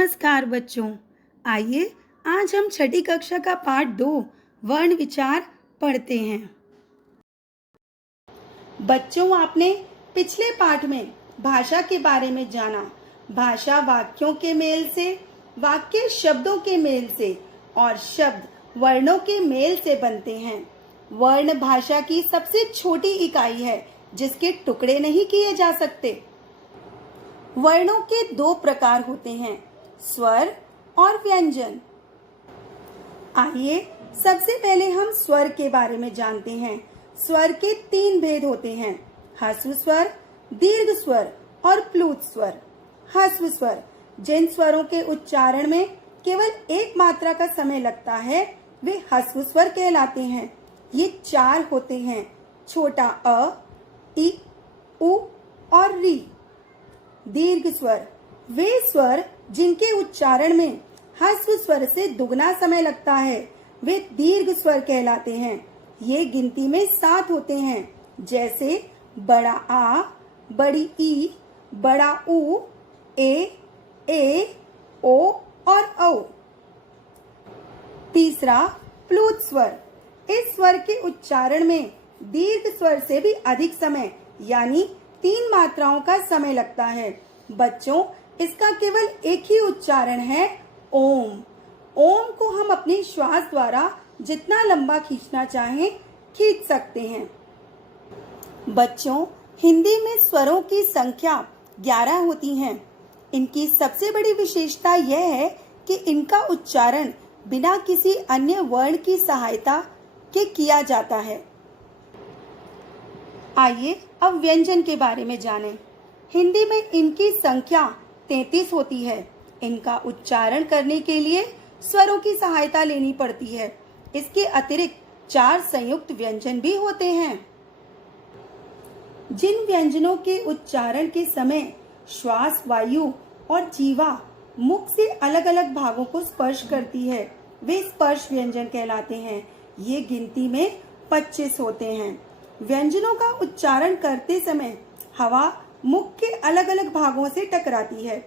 नमस्कार बच्चों। आइए आज हम छठी कक्षा का पाठ 2 वर्ण विचार पढ़ते हैं। बच्चों, आपने पिछले पाठ में भाषा के बारे में जाना। भाषा वाक्यों के मेल से, वाक्य शब्दों के मेल से और शब्द वर्णों के मेल से बनते हैं। वर्ण भाषा की सबसे छोटी इकाई है जिसके टुकड़े नहीं किए जा सकते। वर्णों के 2 प्रकार होते हैं, स्वर और व्यंजन। आइए सबसे पहले हम स्वर के बारे में जानते हैं। स्वर के 3 भेद होते हैं, ह्रस्व स्वर, दीर्घ स्वर और प्लुत स्वर। ह्रस्व स्वर जिन स्वरों के उच्चारण में केवल एक मात्रा का समय लगता है वे ह्रस्व स्वर कहलाते हैं। ये 4 होते हैं, छोटा अ, इ, उ और री। दीर्घ स्वर वे स्वर जिनके उच्चारण में ह्रस्व स्वर से दुगना समय लगता है, वे दीर्घ स्वर कहलाते हैं। ये गिनती में 7 होते हैं, जैसे बड़ा आ, बड़ी ई, बड़ा उ, ए, ओ और औ। तीसरा, प्लुत स्वर। इस स्वर के उच्चारण में दीर्घ स्वर से भी अधिक समय यानी 3 मात्राओं का समय लगता है। बच्चों, इसका केवल एक ही उच्चारण है, ओम। ओम को हम अपने श्वास द्वारा जितना लंबा खींचना चाहें खींच सकते हैं। बच्चों, हिंदी में स्वरों की संख्या 11 होती हैं। इनकी सबसे बड़ी विशेषता यह है कि इनका उच्चारण बिना किसी अन्य वर्ण की सहायता के किया जाता है। आइए अब व्यंजन के बारे में जानें। हिंदी में इनकी संख्या 33 होती है। इनका उच्चारण करने के लिए स्वरों की सहायता लेनी पड़ती है। इसके अतिरिक्त 4 संयुक्त व्यंजन भी होते हैं। जिन व्यंजनों के उच्चारण के समय श्वास वायु और जीवा मुख से अलग अलग भागों को स्पर्श करती है, वे स्पर्श व्यंजन कहलाते हैं। ये गिनती में 25 होते हैं। व्यंजनों का उच्चारण करते समय हवा मुख के अलग अलग भागों से टकराती है।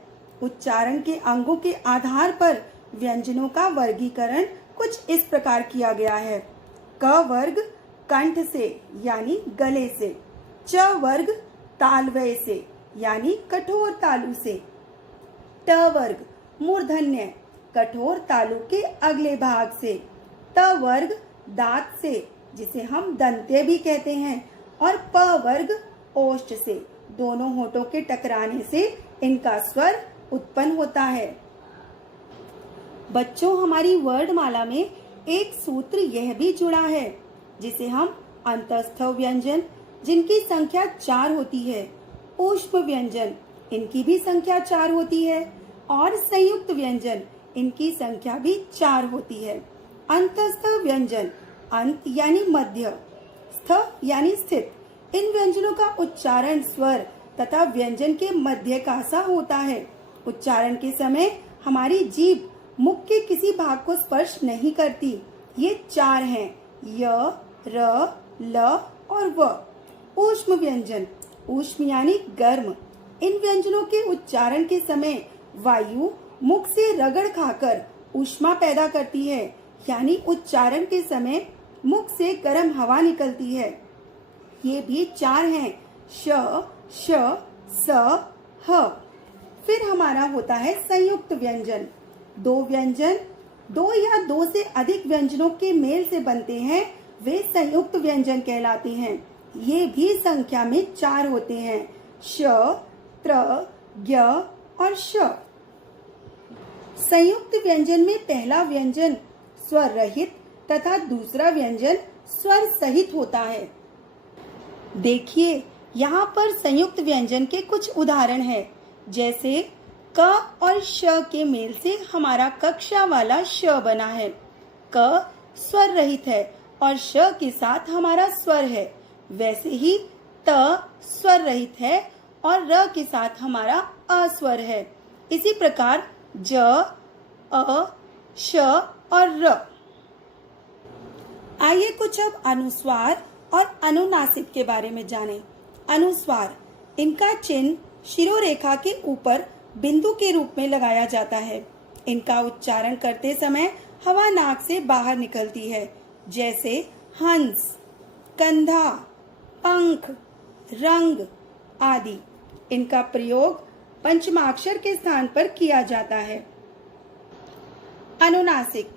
उच्चारण के अंगों के आधार पर व्यंजनों का वर्गीकरण कुछ इस प्रकार किया गया है। क वर्ग कंठ से यानी गले से, च वर्ग तालव्य से यानी कठोर तालु से, ट वर्ग मूर्धन्य कठोर तालु के अगले भाग से, त वर्ग दांत से जिसे हम दंते भी कहते हैं और प वर्ग ओष्ठ से, दोनों होठों के टकराने से इनका स्वर उत्पन्न होता है। बच्चों, हमारी वर्णमाला में एक सूत्र यह भी जुड़ा है जिसे हम अंतस्थ व्यंजन, जिनकी संख्या 4 होती है, ऊष्म व्यंजन, इनकी भी संख्या 4 होती है और संयुक्त व्यंजन, इनकी संख्या भी 4 होती है। अंतस्थ व्यंजन, अंत यानी मध्य, स्थ यानी स्थित। इन व्यंजनों का उच्चारण स्वर तथा व्यंजन के मध्य का सा होता है। उच्चारण के समय हमारी जीभ मुख के किसी भाग को स्पर्श नहीं करती। ये 4 हैं, य, र, ल और व। ऊष्म व्यंजन, ऊष्म यानी गर्म। इन व्यंजनों के उच्चारण के समय वायु मुख से रगड़ खाकर ऊष्मा पैदा करती है, यानी उच्चारण के समय मुख से गर्म हवा निकलती है। ये भी 4 हैं, श, श, स, ह। फिर हमारा होता है संयुक्त व्यंजन। 2 व्यंजन 2 या 2 से अधिक व्यंजनों के मेल से बनते हैं, वे संयुक्त व्यंजन कहलाते हैं। ये भी संख्या में 4 होते हैं, श, त्र, ज्ञ और श। संयुक्त व्यंजन में पहला व्यंजन स्वर रहित तथा दूसरा व्यंजन स्वर सहित होता है। देखिए, यहाँ पर संयुक्त व्यंजन के कुछ उदाहरण हैं, जैसे क और श के मेल से हमारा कक्षा वाला श बना है। क स्वर रहित है और श के साथ हमारा स्वर है। वैसे ही त स्वर रहित है और र के साथ हमारा अस्वर है। इसी प्रकार ज, अ, श और र। आइए कुछ अब अनुस्वार और अनुनासिक के बारे में जानें। अनुस्वार, इनका चिन्ह शिरोरेखा के ऊपर बिंदु के रूप में लगाया जाता है। इनका उच्चारण करते समय हवा नाक से बाहर निकलती है, जैसे हंस, कंधा, पंख, रंग आदि। इनका प्रयोग पंचमाक्षर के स्थान पर किया जाता है। अनुनासिक,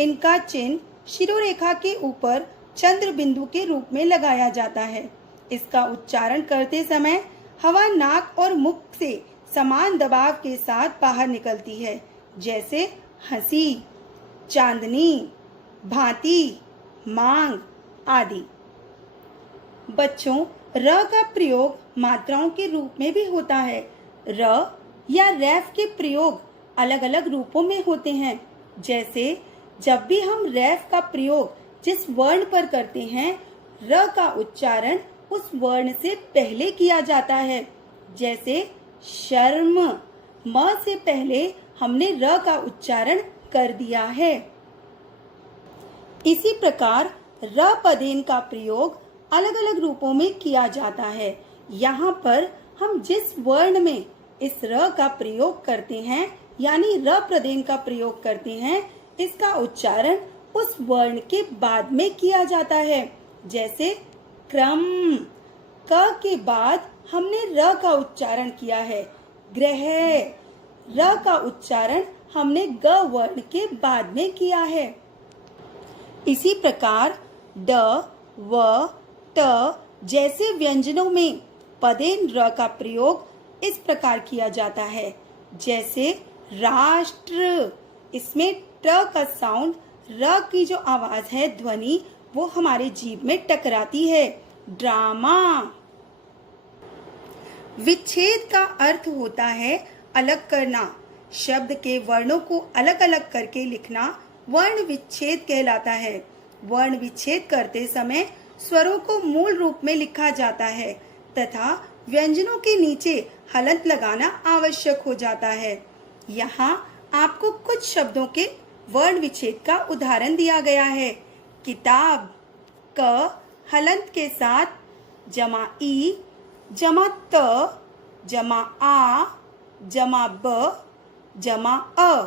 इनका चिन्ह शिरोरेखा के ऊपर चंद्र बिंदु के रूप में लगाया जाता है। इसका उच्चारण करते समय हवा नाक और मुख से समान दबाव के साथ बाहर निकलती है, जैसे हंसी, चांदनी, भांति, मांग आदि। बच्चों, र का प्रयोग मात्राओं के रूप में भी होता है। र या रैफ के प्रयोग अलग अलग रूपों में होते हैं। जैसे जब भी हम रैफ का प्रयोग जिस वर्ण पर करते हैं, र का उच्चारण उस वर्ण से पहले किया जाता है। जैसे शर्म, म से पहले हमने र का उच्चारण कर दिया है। इसी प्रकार र पदेन का प्रयोग अलग अलग रूपों में किया जाता है। यहाँ पर हम जिस वर्ण में इस र का प्रयोग करते हैं, यानी र प्रदेन का प्रयोग करते हैं, इसका उच्चारण उस वर्ण के बाद में किया जाता है। जैसे क्रम, क के बाद हमने र का उच्चारण किया है। ग्रह, र का उच्चारण हमने ग वर्ण के बाद में किया है। इसी प्रकार ड, व, ट जैसे व्यंजनों में पदेन र का प्रयोग इस प्रकार किया जाता है। जैसे राष्ट्र, इसमें ट का साउंड, र की जो आवाज है, ध्वनि, वो हमारे जीभ में टकराती है। ड्रामा। विच्छेद का अर्थ होता है अलग करना। शब्द के वर्णों को अलग अलग करके लिखना वर्ण विच्छेद कहलाता है। वर्ण विच्छेद करते समय स्वरों को मूल रूप में लिखा जाता है तथा व्यंजनों के नीचे हलंत लगाना आवश्यक हो जाता है। यहाँ आपको कुछ शब्दों के वर्ण विच्छेद का उदाहरण दिया गया है। किताब, क हलंत के साथ जमा ई, जमा त, जमा आ, जमा ब, जमा अ।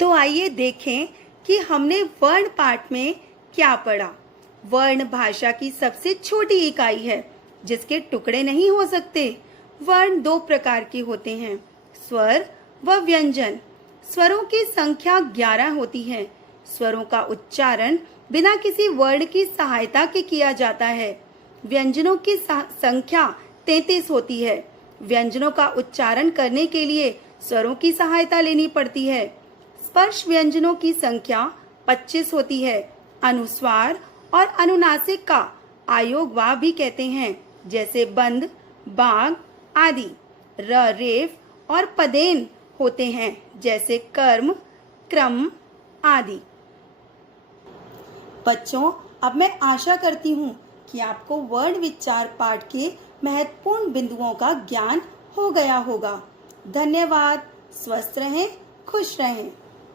तो आइए देखें कि हमने वर्ण पाठ में क्या पढ़ा। वर्ण भाषा की सबसे छोटी इकाई है जिसके टुकड़े नहीं हो सकते। वर्ण दो प्रकार के होते हैं, स्वर व व्यंजन। स्वरों की संख्या 11 होती है। स्वरों का उच्चारण बिना किसी वर्ण की सहायता के किया जाता है। व्यंजनों की संख्या 33 होती है। व्यंजनों का उच्चारण करने के लिए स्वरों की सहायता लेनी पड़ती है। स्पर्श व्यंजनों की संख्या 25 होती है। अनुस्वार और अनुनासिक का आयोगवा भी कहते हैं, जैसे बंद, बाग आदि। र, रेफ और पदेन होते हैं, जैसे कर्म, क्रम आदि। बच्चों, अब मैं आशा करती हूँ कि आपको वर्ण विचार पाठ के महत्वपूर्ण बिंदुओं का ज्ञान हो गया होगा। धन्यवाद। स्वस्थ रहें, खुश रहें।